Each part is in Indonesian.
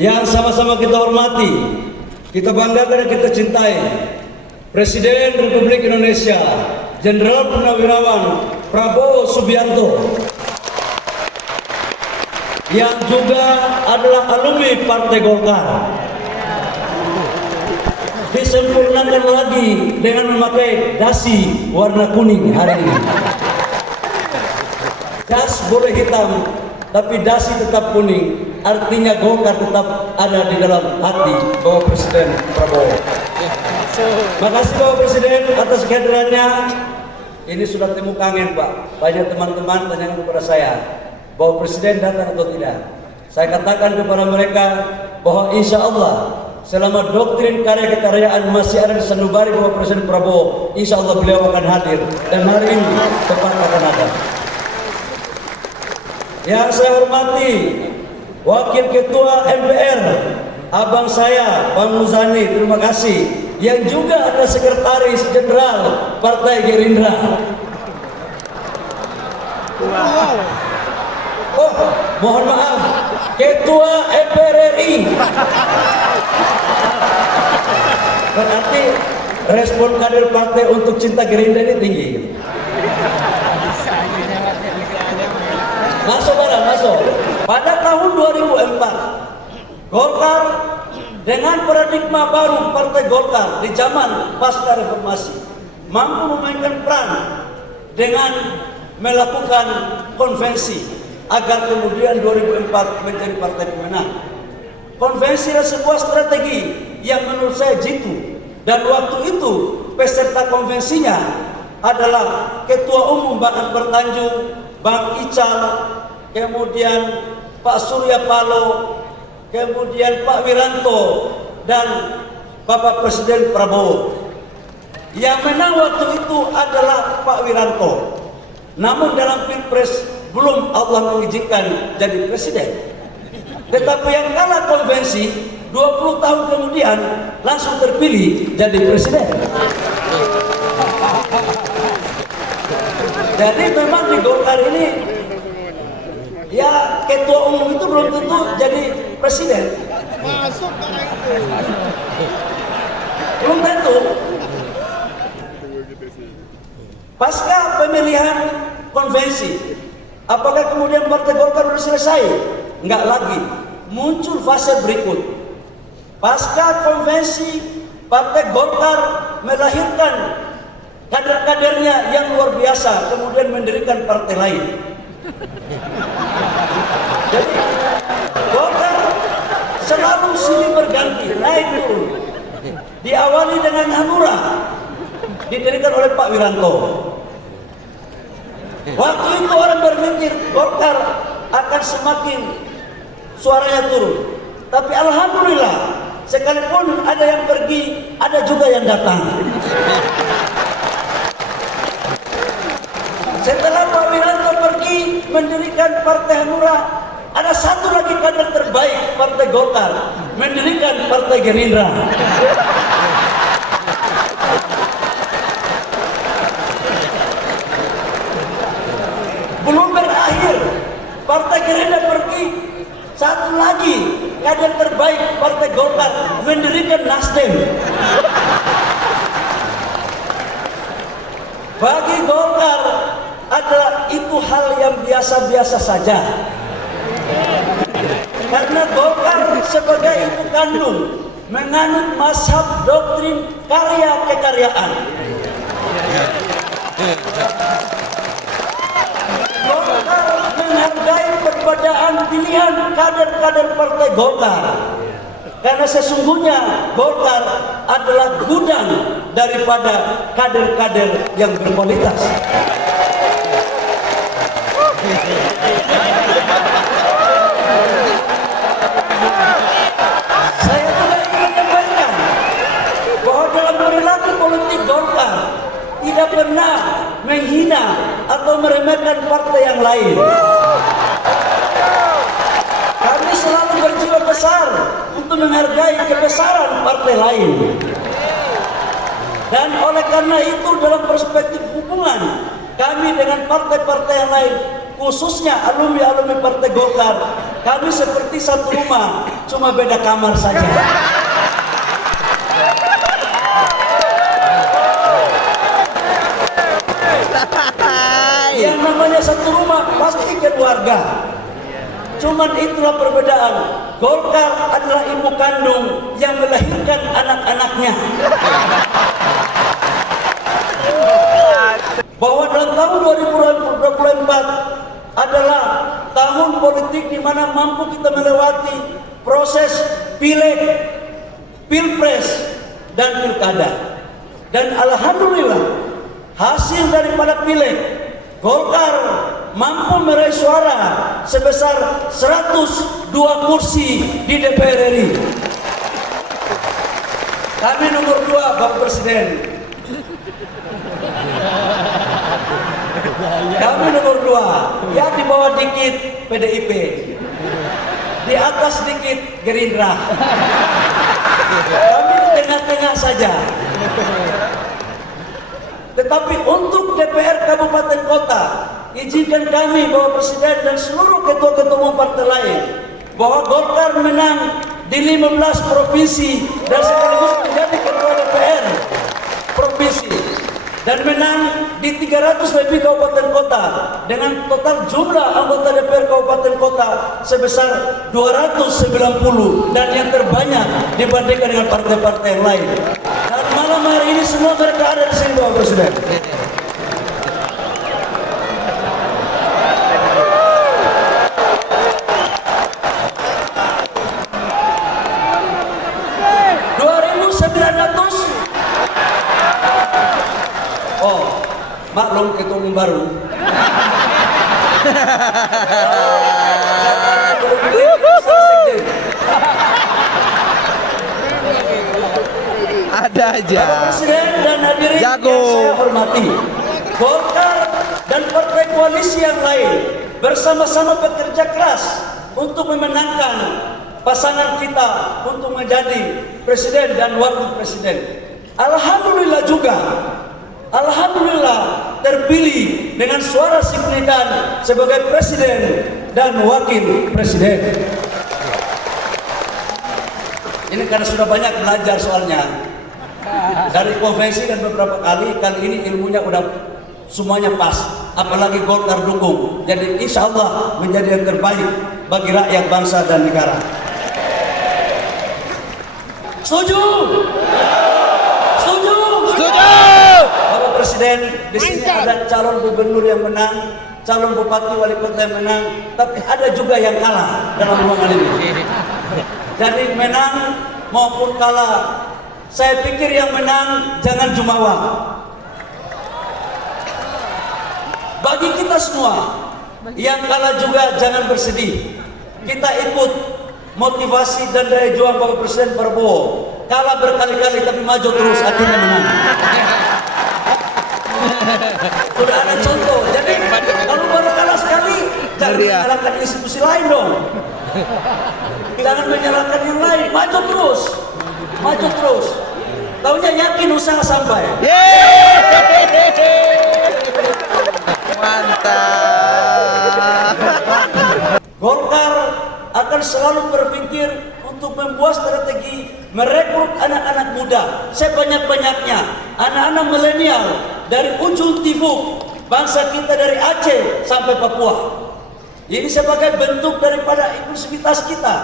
yang sama-sama kita hormati, kita banggakan dan kita cintai, Presiden Republik Indonesia Jenderal Purnawirawan Prabowo Subianto, yang juga adalah alumni Partai Golkar, disempurnakan lagi dengan memakai dasi warna kuning hari ini. Das boleh hitam, tapi dasi tetap kuning. Artinya Golkar tetap ada di dalam hati Bapak Presiden Prabowo. Makasih Bapak Presiden atas kehadirannya. Ini sudah temu kangen Pak. Banyak teman-teman tanya kepada saya, Bapak Presiden datang atau tidak. Saya katakan kepada mereka bahwa insya Allah selama doktrin karya-kekaryaan masih ada di sanubari Bapak Presiden Prabowo, insya Allah beliau akan hadir. Dan hari ini tepat akan ada. Yang saya hormati Wakil Ketua MPR, abang saya, Bang Muzani, terima kasih. Yang juga ada Sekretaris Jenderal Partai Gerindra. Oh, mohon maaf, Ketua MPR RI. Berarti respon kader partai untuk cinta Gerindra ini tinggi. Masuk barang, masuk. Pada tahun 2004, Golkar dengan paradigma baru Partai Golkar di zaman pasca reformasi mampu memainkan peran dengan melakukan konvensi agar kemudian 2004 menjadi partai pemenang. Konvensi adalah sebuah strategi yang menurut saya jitu, dan waktu itu peserta konvensinya adalah Ketua Umum Bang Akbar Tanjung, Bang Ical, kemudian Pak Surya Paloh, kemudian Pak Wiranto, dan Bapak Presiden Prabowo. Yang menang waktu itu adalah Pak Wiranto. Namun dalam Pilpres belum Allah mengizinkan jadi presiden. Tetapi yang kalah konvensi 20 tahun kemudian langsung terpilih jadi presiden. Jadi memang di Golkar ini ya ketua umum itu belum tentu jadi presiden. Belum tentu. Pasca pemilihan konvensi, apakah kemudian Partai Golkar sudah selesai? Enggak lagi. Muncul fase berikut. Pasca konvensi, Partai Golkar melahirkan kader-kadernya yang luar biasa, kemudian mendirikan partai lain. Jadi Golkar selalu silih berganti, naik turun. Diawali dengan Hanura, didirikan oleh Pak Wiranto. Waktu itu orang berpikir Golkar akan semakin suaranya turun. Tapi alhamdulillah, sekalipun ada yang pergi, ada juga yang datang. Setelah Pak Wiranto pergi mendirikan Partai Hanura, ada satu lagi kader terbaik Partai Golkar, mendirikan Partai Gerindra. Belum berakhir, Partai Gerindra pergi, satu lagi kader terbaik Partai Golkar mendirikan Nasdem. Bagi Golkar adalah itu hal yang biasa-biasa saja. Karena Golkar sebagai ibu kandung menganut mazhab doktrin karya-kekaryaan. Golkar menghargai perbedaan pilihan kader-kader Partai Golkar. Karena sesungguhnya Golkar adalah gudang daripada kader-kader yang berkualitas. Saya juga ingin menyampaikan bahwa dalam perilaku politik Golkar tidak pernah menghina atau meremehkan partai yang lain. Kami selalu berjiwa besar untuk menghargai kebesaran partai lain. Dan oleh karena itu dalam perspektif hubungan kami dengan partai-partai yang lain, khususnya alumni-alumni Partai Golkar, Kami seperti satu rumah, cuma beda kamar saja. Yang namanya satu rumah pasti keluarga. Cuman itulah perbedaan. Golkar adalah ibu kandung yang melahirkan anak-anaknya. Bahwa dalam tahun 2024 adalah tahun politik di mana mampu kita melewati proses pileg, pilpres, dan pilkada. Dan alhamdulillah hasil daripada pileg, Golkar mampu meraih suara sebesar 102 kursi di DPR RI. Kami nomor 2, Bapak Presiden. Kami nomor 2, ya di bawah dikit PDIP, di atas dikit Gerindra. Kami di tengah-tengah saja. Tetapi untuk DPR Kabupaten Kota, izinkan kami Bapak Presiden dan seluruh ketua-ketua umum partai lain bahwa Golkar menang di 15 provinsi dan sekaligus menjadi ketua DPR provinsi dan menang di 300 lebih kabupaten kota dengan total jumlah anggota DPR kabupaten kota sebesar 290 dan yang terbanyak dibandingkan dengan partai-partai yang lain. Dan malam hari ini semua mereka ada di sini Bapak Presiden. Maklum ketua umum baru. Ada aja. Bapak Presiden dan hadirin Jago. yang saya hormati, Golkar dan partai koalisi yang lain bersama-sama bekerja keras untuk memenangkan pasangan kita untuk menjadi presiden dan wakil presiden. Alhamdulillah juga. Alhamdulillah terpilih dengan suara signifikan sebagai presiden dan wakil presiden. Ini karena sudah banyak belajar soalnya dari konvensi dan beberapa kali ini ilmunya udah semuanya pas. Apalagi Golkar dukung. Jadi insya Allah menjadi yang terbaik bagi rakyat bangsa dan negara. Setuju? Setuju? Setuju. Presiden, di sini ada calon gubernur yang menang, calon bupati wali kota yang menang, tapi ada juga yang kalah dalam ruangan ini. Jadi menang maupun kalah, saya pikir yang menang jangan jumawa. Bagi kita semua, yang kalah juga jangan bersedih. Kita ikut motivasi dan daya juang Bapak Presiden Prabowo. Kalah berkali-kali tapi maju terus, akhirnya menang. Sudah ada contoh. Jadi kalau baru kalah sekali, jangan menyalahkan institusi lain dong. Jangan menyalahkan yang lain. Maju terus, maju terus. Taunya yakin usaha sampai. Mantap. Golkar akan selalu berpikir untuk membuat strategi merekrut anak-anak muda sebanyak-banyaknya, anak-anak milenial dari ujung tifuk bangsa kita dari Aceh sampai Papua. Ini sebagai bentuk daripada inklusivitas kita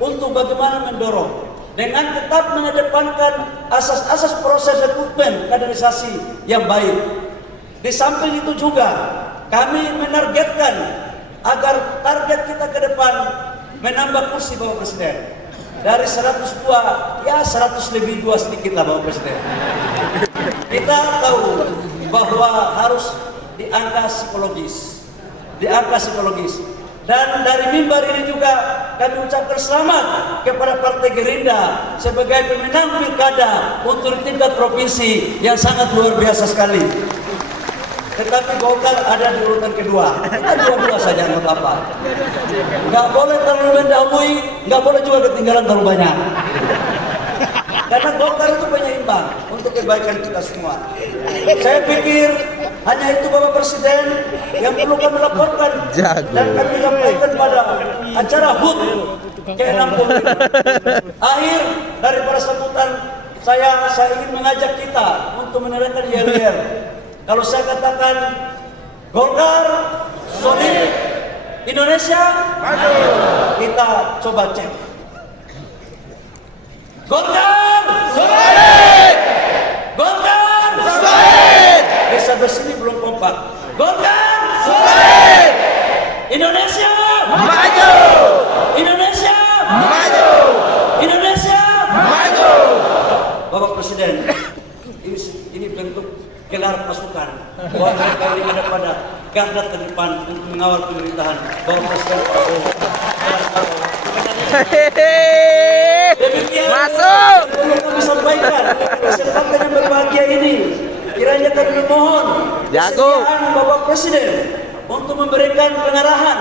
untuk bagaimana mendorong dengan tetap mengedepankan asas-asas proses rekrutmen kaderisasi yang baik. Di samping itu juga kami menargetkan agar target kita ke depan menambah kursi Bapak Presiden. Dari 102, ya 100 lebih 2 sedikit lah Bapak Presiden. Kita tahu bahwa harus di angka psikologis. Dan dari mimbar ini juga kami ucapkan selamat kepada Partai Gerindra sebagai pemenang pilkada untuk tingkat provinsi yang sangat luar biasa sekali. Tetapi Golkar ada di urutan kedua. Kita dua-dua saja, nggak apa-apa. Nggak boleh terlalu mendahului, nggak boleh juga ketinggalan terlalu banyak. Karena Golkar itu penyeimbang untuk kebaikan kita semua. Saya pikir Hanya itu Bapak Presiden yang perlu kami laporkan. Jago. Dan kami sampaikan pada acara HUT ke-60. Akhir daripada sambutan saya ingin mengajak kita untuk menerangkan yel-yel. Kalau saya katakan Golkar solid, Indonesia maju. Kita coba cek. Golkar solid, Golkar solid. Sampai sini belum kompak. Golkar solid, Indonesia maju, Indonesia maju, Indonesia maju. Bapak Presiden, ini bentuk gelar pasukan bahwa mereka ini ada pada garda terdepan untuk mengawal pemerintahan Bapak Presiden Prabowo. Demikian Masuk. perlu kami sampaikan kesempatan yang berbahagia ini. Kiranya kami memohon Jago. kesediaan Bapak Presiden untuk memberikan pengarahan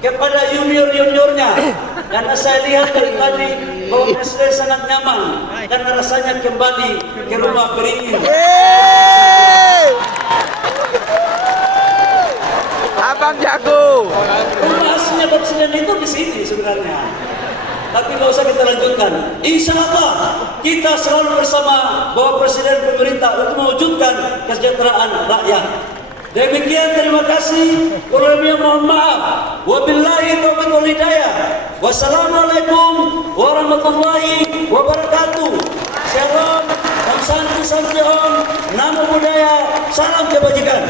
kepada junior-juniornya. Karena saya lihat dari tadi Bapak Presiden sangat nyaman karena rasanya kembali ke rumah beringin. Abang jago. Rumah aslinya Bapak Presiden itu di sini sebenarnya. Tapi nggak usah kita lanjutkan. Insya Allah kita selalu bersama Bapak Presiden pemerintah untuk mewujudkan kesejahteraan rakyat. Demikian, terima kasih. Kurang lebih mohon maaf. Wabillahi taufiq wal hidayah. Wassalamualaikum warahmatullahi wabarakatuh. Shalom, Om Santi Santi Om, Namo Buddhaya, salam kebajikan.